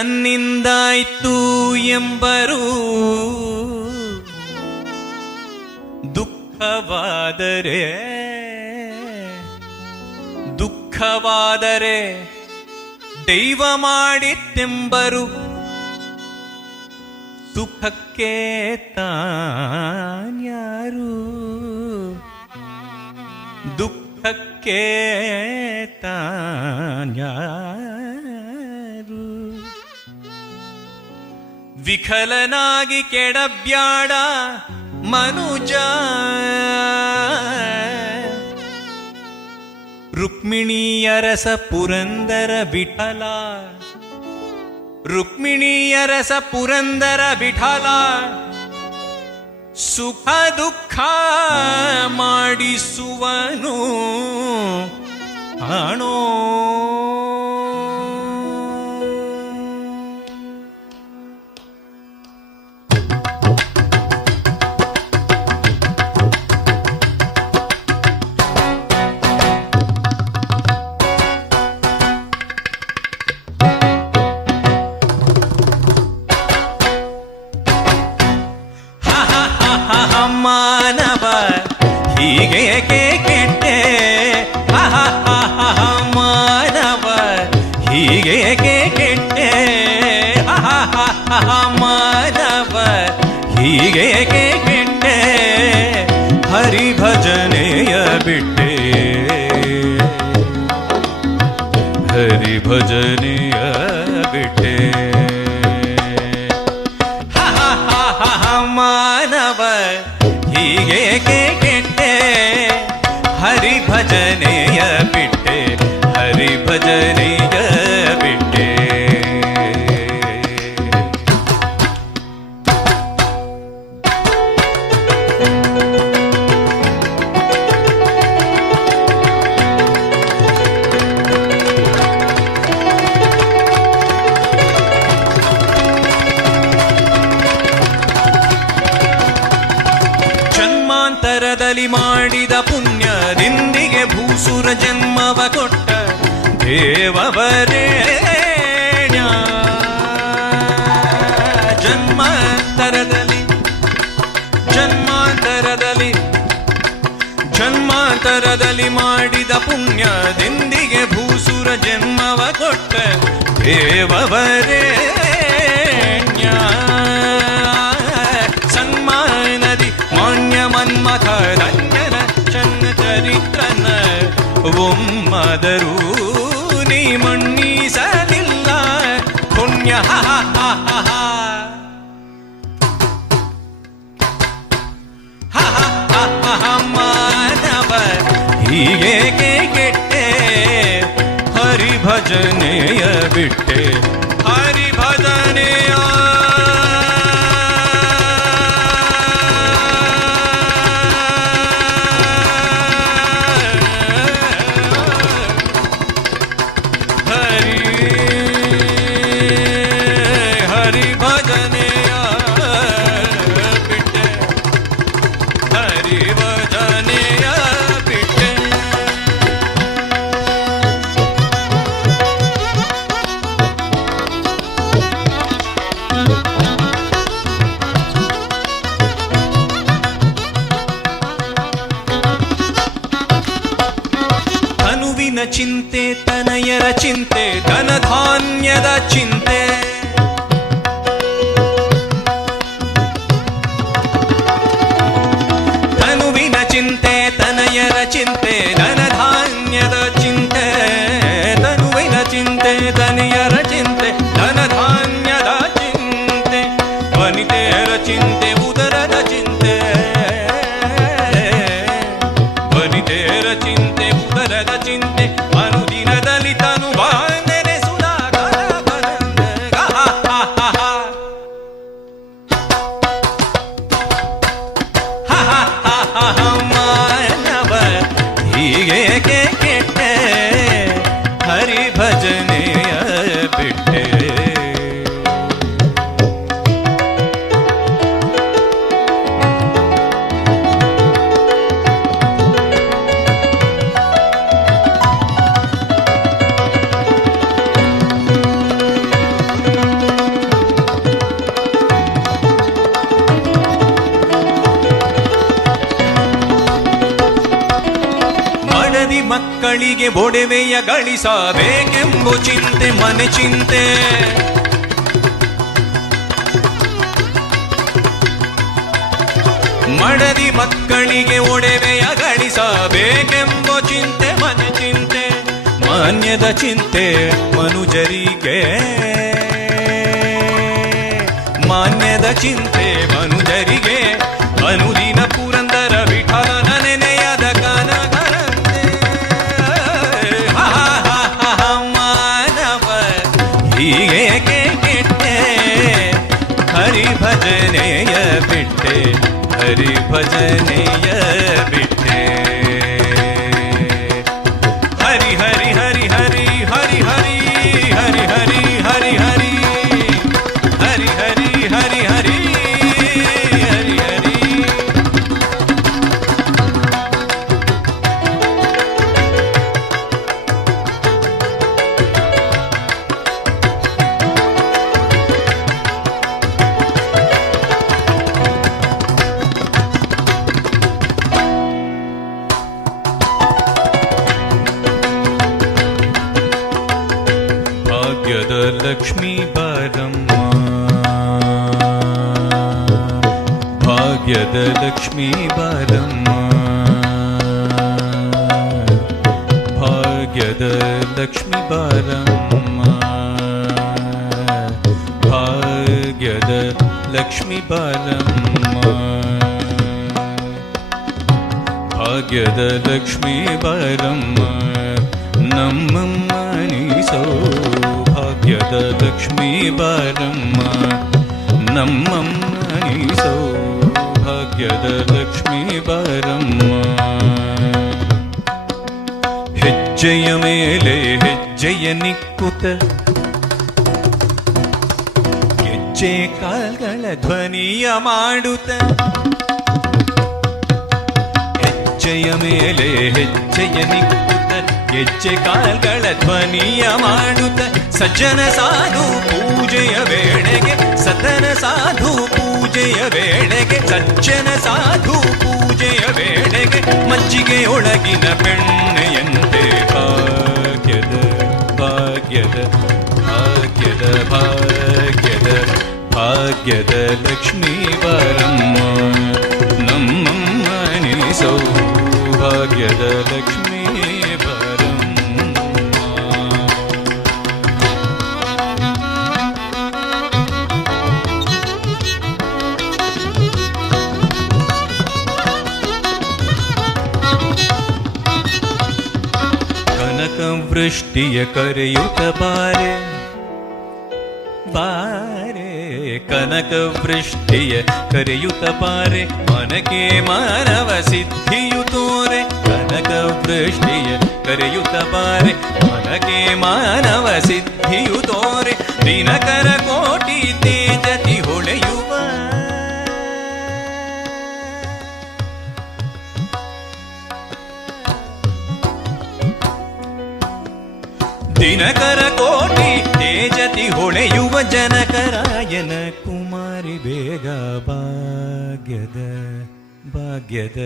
ನನ್ನಿಂದಾಯ್ತು ಎಂಬರು ದುಃಖವಾದರೆ ದೈವ ಮಾಡಿತ್ತೆಂಬರು ಸುಖಕ್ಕೆ ತಾನ್ಯಾರು ದುಃಖಕ್ಕೆ ತಾನ್ಯಾರು ವಿಕಲನಾಗಿ ಕೆಡಬ್ಯಾಡ ಮನುಜ ರುಕ್ಮಿಣಿಯರಸ ಪುರಂದರ ವಿಠಲ ರುಕ್ಮಿಣಿಯರಸ ಪುರಂದರ ವಿಠಲ ಸುಖ ದುಃಖ ಮಾಡಿಸುವನು ಆಣೋ ಮಾನವ ಹೀಗೇಕೆ ಕೆಟ್ಟೆ ಮಾನವ ಹೀಗೇಕೆ ಕೆಟ್ಟೆ ಮಾನವ ಹೀಗೇಕೆ ಕೆಟ್ಟೆ ಹರಿಭಜನೆಯ ಬಿಟ್ಟೆ ಹರಿಭಜನೆಯ ಬಿಟ್ಟೆ ಮಾನವ ಹೀಗೇಕೆ ಕೆಟ್ಟೆ ಹರಿಭಜನೆಯ ಬಿಟ್ಟೆ ಹರಿಭಜನೆಯ ಬಿಟ್ಟೆ ಜನ್ಮಾಂತರದಲ್ಲಿ ಮಾಡಿದ ಪುಣ್ಯದಿಂದಿಗೆ ಭೂಸುರ ಜನ್ಮವ ಕೊಟ್ಟ ದೇವವರೇಣ್ಯ ಜನ್ಮಾಂತರದಲ್ಲಿ ಮಾಡಿದ ಪುಣ್ಯದಿಂದಿಗೆ ಭೂಸುರ ಜನ್ಮವ ಕೊಟ್ಟ ದೇವವರೇಣ್ಯ ಸನ್ಮಾನದಿ ಮಾನ್ಯ ಮನ್ಮಥ ಧನ್ಯನ ಚನ್ನ ಚರಿತ್ರನ ಒಮ್ಮದರೂ ನೀ ಮಣ್ಣಿಸಲಿಲ್ಲ ಪುಣ್ಯ ಮಾನವ ಹೀಗೇಕೆ ಕೆಟ್ಟೆ ಹರಿಭಜನೆಯ ಬಿಟ್ಟೆ ಹರಿಭಜನೆಯ ಹರಿಭಜನೆಯ ಬಿಟ್ಟೆ ಹರಿಭಜನೆಯ ಬಿಟ್ಟೆ ತನುವಿನ ಚಿಂತೆ ತನಯರ ಚಿಂತೆ ಧನಧಾನ್ಯದ ಚಿಂತೆ ತನುವಿನ ಚಿಂತೆ ತನಯರ ಚಿಂತೆ ಧನಧಾನ್ಯದ ಚಿಂತೆ ತನುವಿನ ಚಿಂತೆ ತನಯರ ಚಿಂತೆ ಧನಧಾನ್ಯದ ಚಿಂತೆ ವನಿತೆಯರ ಚಿಂತೆ ಉದರದ ಚಿಂತೆ ವನಿತೆಯರ ಚಿಂತೆ ಉದರದ ಚಿಂತೆ ಅನುದಿನದಲ್ಲಿ ತನು ಬಾಂಧನೆ ಸುಧಾಕರ ಮಾನವ ಮಡದಿ ಮಕ್ಕಳಿಗೆ ಒಡವೆಯ ಗಳಿಸಬೇಕೆಂಬು ಚಿಂತೆ ಮನೆ ಚಿಂತೆ. ಮಡದಿ ಮಕ್ಕಳಿಗೆ ಒಡವೆಯ ಗಳಿಸಬೇಕೆಂಬ ಚಿಂತೆ ಮನೆ ಚಿಂತೆ. ಮಾನ್ಯದ ಚಿಂತೆ ಮನುಜರಿಗೆ, ಮಾನ್ಯದ ಚಿಂತೆ ಮನುಜರಿಗೆ. ಅನುದಿನ ಪುರಂದರ ವಿಠಲನ ನೆನೆಯದ ಕನಗರಂತೆ. ಮಾನವ ಹೀಗೆ ಕೆಟ್ಟೆ, ಹರಿಭಜನೆಯ ಬಿಟ್ಟೆ, ಹರಿಭಜನೆಯ ಬಿಟ್ಟೆ. ಹರಿ ಹರಿ ಹರಿ ಹರಿ ಹರಿ ಹರಿ ಹರಿ ಹರಿ ಹರಿ ಹರಿ ಹರಿ ಹರಿ ಹರಿ ಹರಿ ಹರಿ ಹರಿ. ಭಾಗ್ಯದ ಲಕ್ಷ್ಮೀ ಬಾರಮ್ಮ, ಭಾಗ್ಯದ ಲಕ್ಷ್ಮೀ ಬಾರಮ್ಮ, ಭಾಗ್ಯದ ಲಕ್ಷ್ಮೀ ಬಾರಮ್ಮ, ಭಾಗ್ಯದ ಲಕ್ಷ್ಮೀ ಬಾರಮ್ಮ, ಭಾಗ್ಯದ ಲಕ್ಷ್ಮೀ ಬಾರಮ್ಮ. ನಮ್ಮಮ್ಮ ನೀ ಸೌಭಾಗ್ಯದ ಲಕ್ಷ್ಮೀ ಬಾರಮ್ಮ, ನಮ್ಮಮ್ಮ ನೀ ಸೌಭಾಗ್ಯದ ಲಕ್ಷ್ಮೀ ಬಾರಮ್ಮ. ಹೆಜ್ಜೆಯ ಮೇಲೆ ಹೆಜ್ಜೆಯ ನಿಕ್ಕುತ, ಹೆಜ್ಜೆ ಕಾಲ್ಗಳ ಧ್ವನಿಯ ಮಾಡುತ್ತ, ಹೆಜ್ಜೆಯ ಮೇಲೆ ಹೆಜ್ಜೆಯ ನಿಕ್ಕುತ, ಹೆಜ್ಜೆ ಕಾಲ್ಗಳ ಧ್ವನಿಯ ಮಾಡುತ್ತ. ಸಜ್ಜನ ಸಾಧು ಪೂಜೆಯ ವೇಳೆಗೆ, ಸತನ ಸಾಧು ಪೂಜೆಯ ವೇಳೆಗೆ, ಸಜ್ಜನ ಸಾಧು ಪೂಜೆಯ ವೇಳೆಗೆ. ಮಜ್ಜಿಗೆಯೊಳಗಿನ ಬೆಣ್ಣೆಯಂತೆ ಭಾಗ್ಯದ ಭಾಗ್ಯದ ಭಾಗ್ಯದ ಭಾಗ್ಯದ ಭಾಗ್ಯದ ಲಕ್ಷ್ಮೀ ಬಾರಮ್ಮ, ನಮ್ಮಮ್ಮ ನೀ ಸೌಭಾಗ್ಯದ ಲಕ್ಷ್ಮೀ ಬಾರಮ್ಮ. ವೃಷ್ಟಿಯ ಕರೆಯುತ್ತ ಬಾರೆ ಬಾರೆ, ಕನಕ ವೃಷ್ಟಿಯ ಕರೆಯುತ್ತ ಬಾರೆ, ಮನಕೆ ಮಾನವ ಸಿದ್ಧಿಯು ತೋರೆ. ಕನಕ ವೃಷ್ಟಿಯ ಕರೆಯುತ್ತ ಬಾರೆ, ಮನಕೆ ಮಾನವ ಸಿದ್ಧಿಯು ತೋರೆ. ದಿನಕರ ಕೋಟಿ ತೇಜತಿ ಹೊಳೆಯುವ, ದಿನಕರ ಕೋಟಿ ತೇಜತಿ ಹೊಳೆಯುವ ಜನಕರಾಯನ ಕುಮಾರಿ ಬೇಗ. ಭಾಗ್ಯದ ಭಾಗ್ಯದ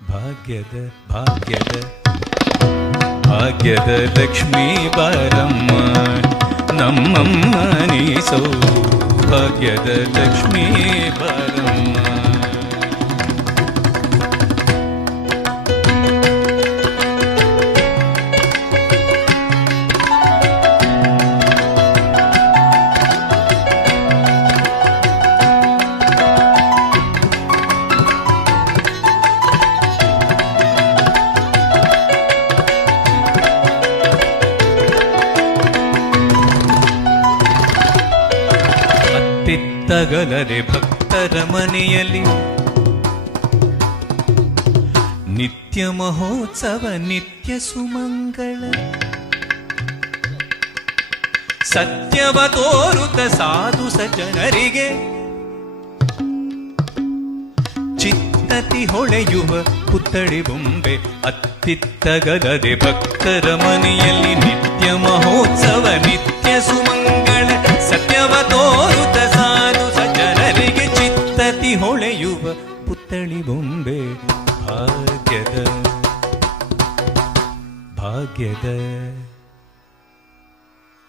ಭಾಗ್ಯದ ಭಾಗ್ಯದ ಭಾಗ್ಯದ ಲಕ್ಷ್ಮೀ ಬಾರಮ್ಮ, ನಮ್ಮಮ್ಮ ನೀ ಸೌಭಾಗ್ಯದ ಲಕ್ಷ್ಮೀ ಬಾರಮ್ಮ. ತಗಲದೆ ಭಕ್ತರ ಮನೆಯಲ್ಲಿ ನಿತ್ಯ ಮಹೋತ್ಸವ ನಿತ್ಯ ಸುಮಂಗಳ. ಸತ್ಯವ ತೋರುತ ಸಾಧು ಸಜ್ಜನರಿಗೆ ಚಿತ್ತತಿ ಹೊಳೆಯುವ ಪುತ್ಥಳಿ ಬೊಂಬೆ. ಅತ್ತಿತ್ತಗಲದೆ ಭಕ್ತರ ಮನೆಯಲ್ಲಿ ನಿತ್ಯ ಮಹೋತ್ಸವ ನಿತ್ಯ ಸುಮಂಗಳ. ಸತ್ಯವ ತೋರುತ ಸಾಧು ಸಜ್ಜನರಿಗೆ ಚಿತ್ತತಿ ಹೊಳೆಯುವ ಪುತ್ಥಳಿ ಬೊಂಬೆ. ಭಾಗ್ಯದ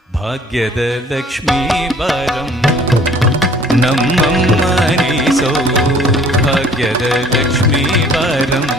ಭಾಗ್ಯದ ಲಕ್ಷ್ಮೀ ಬಾರಮ್ಮ ನಮ್ಮಮ್ಮ ನೀ ಸೌಭಾಗ್ಯದ ಲಕ್ಷ್ಮೀ ಬಾರಮ್ಮ